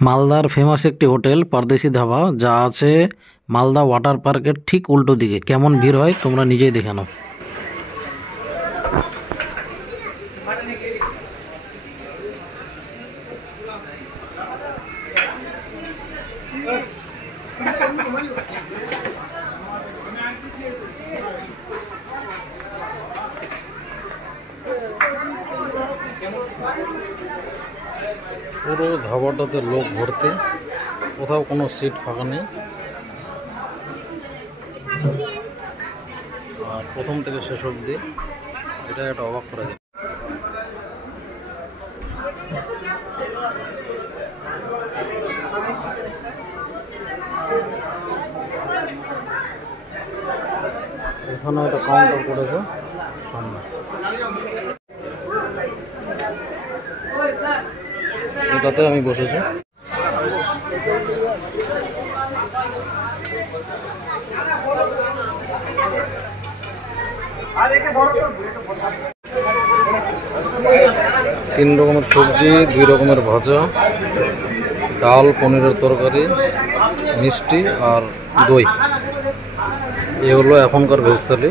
মালদার ফেমাস একটি হোটেল পারদেশি ধাবা, যা আছে মালদা ওয়াটার পার্কের ঠিক উল্টো দিকে। কেমন ভিড় হয় তোমরা নিজেই দেখে নাও। পুরো ধাবাটাতে লোক ভর্তি, কোথাও কোনো সিট ফাঁকা নেই। আর প্রথম থেকে শেষ অবধি এটা একটা অবাক করা যায়। এখানে একটা কাউন্টার করেছে সামনে, এটাতে আমি বসেছি। তিন রকমের সবজি, 2 রকমের ভাজা, ডাল, পনিরের তরকারি, মিষ্টি আর দই। এ হলো এখনকার ভেজ থালি।